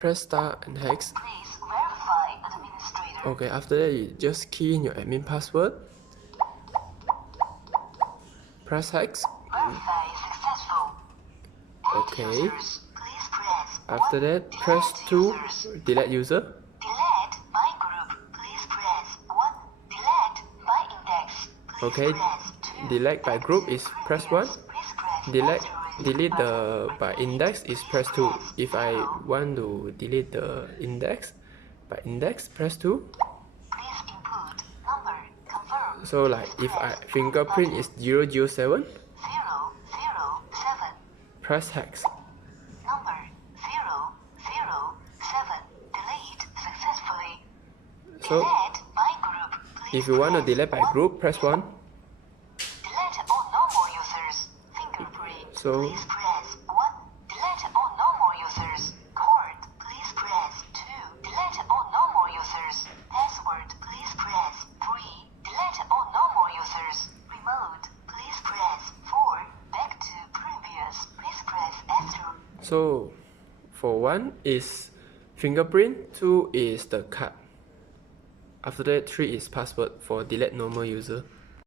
Press start and hex. Please verify administrator. Okay, after that you just key in your admin password. Press hex. Verify successful. Add Okay. users. Please press After 1. that, press Delete 2. users. Delete user. Delete by group. Please press 1. Delete by index. Please Okay. press 2. Delete by group is press 1. Please press Delete asterisk the button. by index is press 2. If I want to delete the index by index, press 2. Please input number. Confirm. So like if I fingerprint is 007, 007. press hex. Number 007. Delete successfully. So Delete by group. Please if you want to press delete by 1. group, press 1. Delete all normal users. Fingerprint. So Please press 1. Delete all normal users. Card. Please press 2. Delete all normal users. Password. Please press 3. Delete all normal users. Remote. Please press 4. Back to previous. Please press asterisk. so for 1 is fingerprint, 2 is the card. After that, 3 is password for delete normal user.